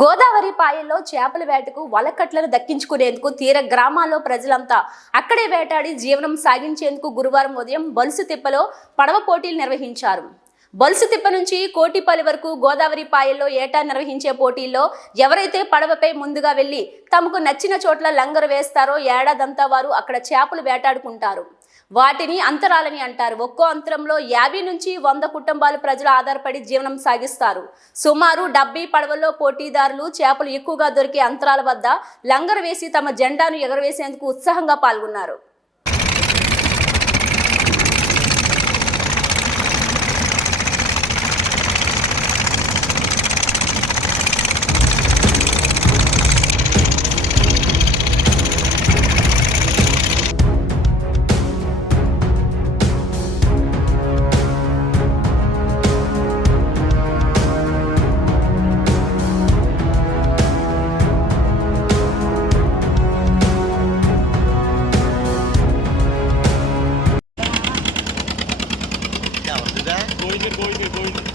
గోదావరి పాయల్లో చేపల వేటకు వలకట్లను దక్కించుకునేందుకు తీర గ్రామాల్లో ప్రజలంతా అక్కడే వేటాడి జీవనం సాగించేందుకు గురువారం ఉదయం బొలుసుతిప్పలో పడవ పోటీలు నిర్వహించారు. బొలుసుతిప్ప నుంచి కోటిపల్లి వరకు గోదావరి పాయల్లో ఏటా నిర్వహించే పోటీల్లో ఎవరైతే పడవపై ముందుగా వెళ్లి తమకు నచ్చిన చోట్ల లంగరు వేస్తారో ఏడాదంతా వారు అక్కడ చేపలు వేటాడుకుంటారు. వాటిని అంతరాలని అంటారు. ఒక్కో అంతరంలో 50 నుంచి 100 కుటుంబాలు ప్రజలు ఆధారపడి జీవనం సాగిస్తారు. సుమారు 70 పడవల్లో పోటీదారులు చేపలు ఎక్కువగా దొరికే అంతరాల వద్ద లంగరు వేసి తమ జెండాను ఎగరవేసేందుకు ఉత్సాహంగా పాల్గొన్నారు.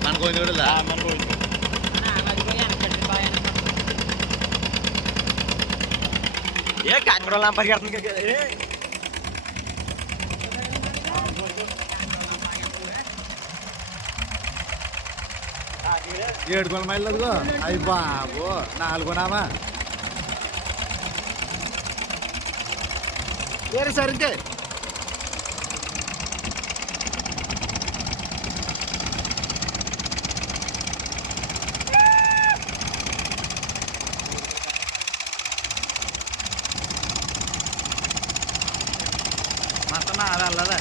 మన గోవింద కూడా ఏ కాంగ్రెస్ పరిగెడుతుంది. ఏడుకొండ మైళ్ళు అదిగో అయ్యి బాబు 4నామా వేరే సార్ ఇంకే మొత్తం అదే అల్లదా